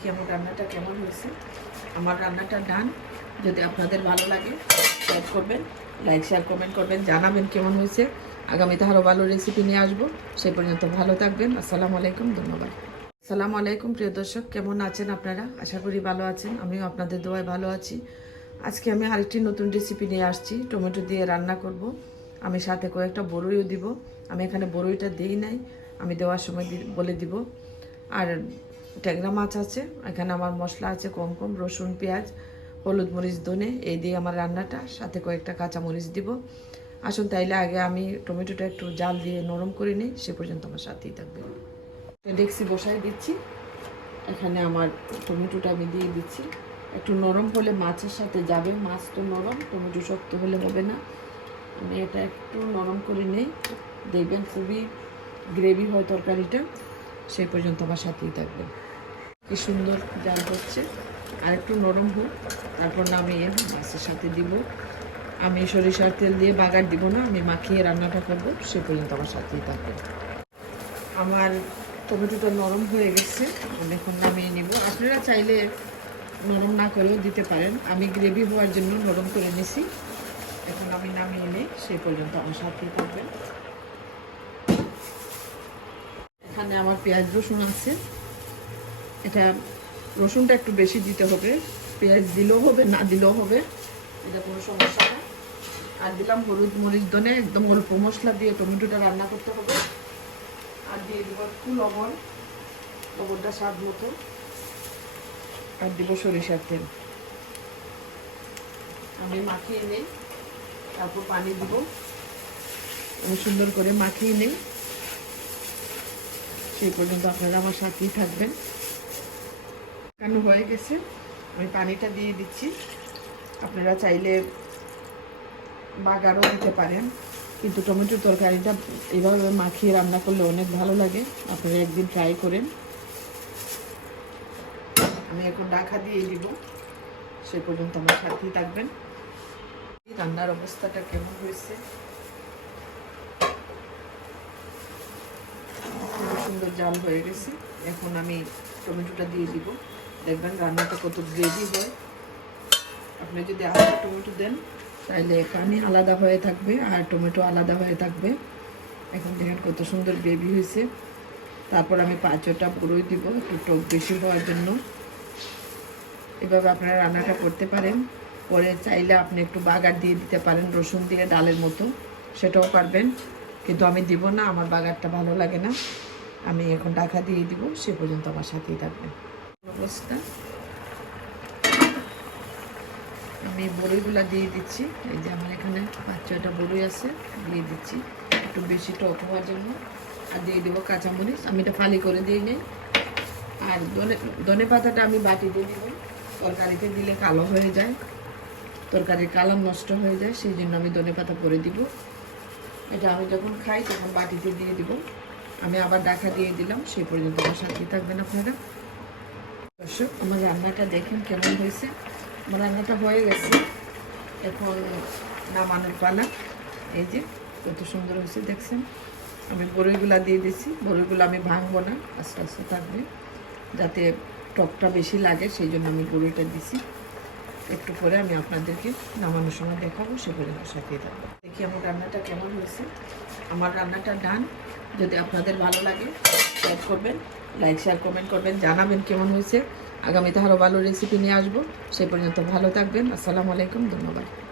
কি আমার রান্নাটা কেমন হয়েছে? আমার রান্নাটা ডান। যদি আপনাদের ভালো লাগে শেয়ার করবেন লাইক শেয়ার কমেন্ট করবেন, জানাবেন কেমন হয়েছে। আগামীতে আরও ভালো রেসিপি নিয়ে আসব। সেই পর্যন্ত ভালো থাকবেন। আসসালামু আলাইকুম, ধন্যবাদ। আসসালামু আলাইকুম, প্রিয় দর্শক। কেমন আছেন আপনারা? আশা করি ভালো আছেন। আমিও আপনাদের দোয়ায় ভালো আছি। আজকে আমি আরেকটি নতুন রেসিপি নিয়ে আসছি। টমেটো দিয়ে রান্না করব। আমি সাথে কয়েকটা বড়ইও দিব। আমি এখানে বড়ইটা দিই নাই। আমি দেওয়ার সময় বলে দিব। আর ট্যাংরা মাছ আছে, এখানে আমার মশলা আছে কম কম, রসুন, পেঁয়াজ, হলুদ মরিচ, ধনে, এই দিয়ে আমার রান্নাটা, সাথে কয়েকটা কাঁচা মরিচ দিব। আসুন তাইলে আগে আমি টমেটোটা একটু জাল দিয়ে নরম করে নিই, সে পর্যন্ত আমার সাথেই থাকবে। ডেক্সি বসাই দিচ্ছি, এখানে আমার টমেটোটা আমি দিয়ে দিচ্ছি। একটু নরম হলে মাছের সাথে যাবে, মাছ তো নরম, টমেটো শক্ত হলে হবে না। আমি এটা একটু নরম করে নেই, দেখবেন খুবই গ্রেভি হয় তরকারিটা সেই পর্যন্ত আমার সাথেই থাকবে। কি সুন্দর জাল হচ্ছে আর একটু নরম হোক, তারপর নামিয়ে মাছের সাথে দিব। আমি সরিষার তেল দিয়ে বাগার দিব না, আমি মাখিয়ে রান্নাটা করব, সে পর্যন্ত আমার সাথেই থাকবে। আমার টমেটোটা নরম হয়ে গেছে, আমি এখন নামিয়ে নিব। আপনারা চাইলে নরম না করেও দিতে পারেন। আমি গ্রেভি হওয়ার জন্য নরম করে নিছি। এখন আমি নামিয়ে নিই সেই পর্যন্ত আমার সাথেই থাকবেন এখানে আমার পেঁয়াজ রসুন আছে। এটা রসুনটা একটু বেশি দিতে হবে, পেঁয়াজ দিলেও হবে, না দিলেও হবে। এটা কোনো সমস্যা না। আর দিলাম হলুদ মরিচ, ধনে একদম অল্প মশলা দিয়ে টমেটোটা রান্না করতে হবে। আর দিয়ে দেবো একটু লবণ, লবণটা স্বাদ মতো। আর দিব সরিষার তেল। আমি মাখিয়ে নিই, তারপর পানি দিব। আমি সুন্দর করে মাখিয়ে নিই। সেই পর্যন্ত আপনারা আমার সাথেই থাকবেন। কেন হয়ে গেছে। আমি পানিটা দিয়ে দিচ্ছি। আপনারা চাইলে বাগারও দিতে পারেন। কিন্তু টমেটোর তরকারিটা এইভাবে মাখিয়ে রান্না করলে অনেক ভালো লাগে। আপনারা একদিন ট্রাই করেন। আমি এখন ডাকা দিয়ে দিব। সে পর্যন্ত আমার সাথেই থাকবেন। রান্নার অবস্থাটা কেমন হয়েছে? খুব সুন্দর জাল হয়ে গেছে। এখন আমি টমেটোটা দিয়ে দিব। দেখবেন রান্নাটা কত গ্রেভি হয়। আপনি যদি আলাদা টমেটো দেন, তাহলে এখানে আলাদা হয়ে থাকবে আর টমেটো আলাদা হয়ে থাকবে। এখন দেখেন কত সুন্দর গ্রেভি হয়েছে। তারপর আমি পাঁচটা পুরোই দিব, একটু টক বেশি হওয়ার জন্য। এভাবে আপনারা রান্নাটা করতে পারেন। পরে চাইলে আপনি একটু বাগার দিয়ে দিতে পারেন, রসুন দিয়ে, ডালের মতো। সেটাও পারবেন। কিন্তু আমি দিব না, আমার বাগারটা ভালো লাগে না। আমি এখন টাকা দিয়ে দিব, সে পর্যন্ত আমার সাথেই থাকবেন। অবস্থা। আমি বড়িগুলা দিয়ে দিচ্ছি। এই যে আমার এখানে পাঁচ ছয়টা বড়ি আছে, দিয়ে দিচ্ছি। একটু বেশি টক হওয়ার জন্য। আর দিয়ে দেবো কাঁচামরিচ। আমি এটা ফালি করে দিয়ে নিই। আর ধনে পাতাটা আমি বাটিতে দিব। তরকারিতে দিলে কালো হয়ে যায়। তরকারির কালার নষ্ট হয়ে যায়, সেই জন্য আমি ধনে পাতা করে দিব। এটা আমি যখন খাই তখন বাটিতে দিয়ে দিব। আমি আবার ডাকা দিয়ে দিলাম সেই পর্যন্ত আমার সাথে থাকবেন আপনারা। দর্শক আমার রান্নাটা দেখেন কেমন হয়েছে। আমার রান্নাটা হয়ে গেছে। এখন নামানোর পালা। এই যে, কত সুন্দর হয়েছে, দেখছেন? আমি বড়িগুলা দিয়ে দিছি। বড়িগুলো আমি ভাঙবো না, আস্তে আস্তে থাকবে। যাতে টকটা বেশি লাগে, সেই জন্য আমি বড়িটা দিছি। একটু পরে আমি আপনাদেরকে নামানোর সময় দেখাবো সেগুলো করে সাথে থাকব। দেখি আমার রান্নাটা কেমন হয়েছে। আমার রান্নাটা ডান। যদি আপনাদের ভালো লাগে শেয়ার করবেন লাইক শেয়ার কমেন্ট করবেন, জানাবেন কেমন হয়েছে। আগামীতে আরও ভালো রেসিপি নিয়ে আসব। সে পর্যন্ত ভালো থাকবেন। আসসালামু আলাইকুম, ধন্যবাদ।